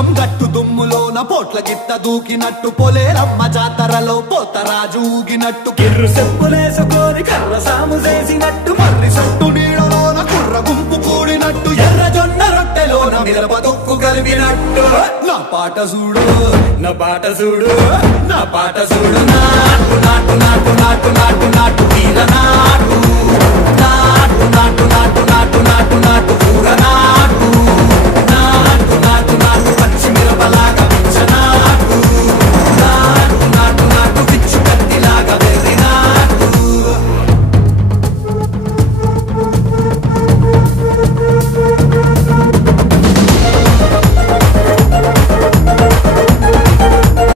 పొలం గట్టు దుమ్ములోన పోట్ల గిత్త దూకినట్టు పొలేరమ్మ జాతరలో పోతరాజు ఊగినట్టు కిర్రు చెప్పులేసుకొని కర్ర సాము చేసినట్టు మర్రి సొట్టు నీడలోన కుర్ర గుంపు కూడినట్టు ఎర్ర జొన్న రొట్టెలోన మిరప దొక్కు కలిపినట్టు నా పాట చూడు నా పాట చూడు నా పాట చూడు నాటు నాటు నాటు నాటు నాటు నాటు వీరనా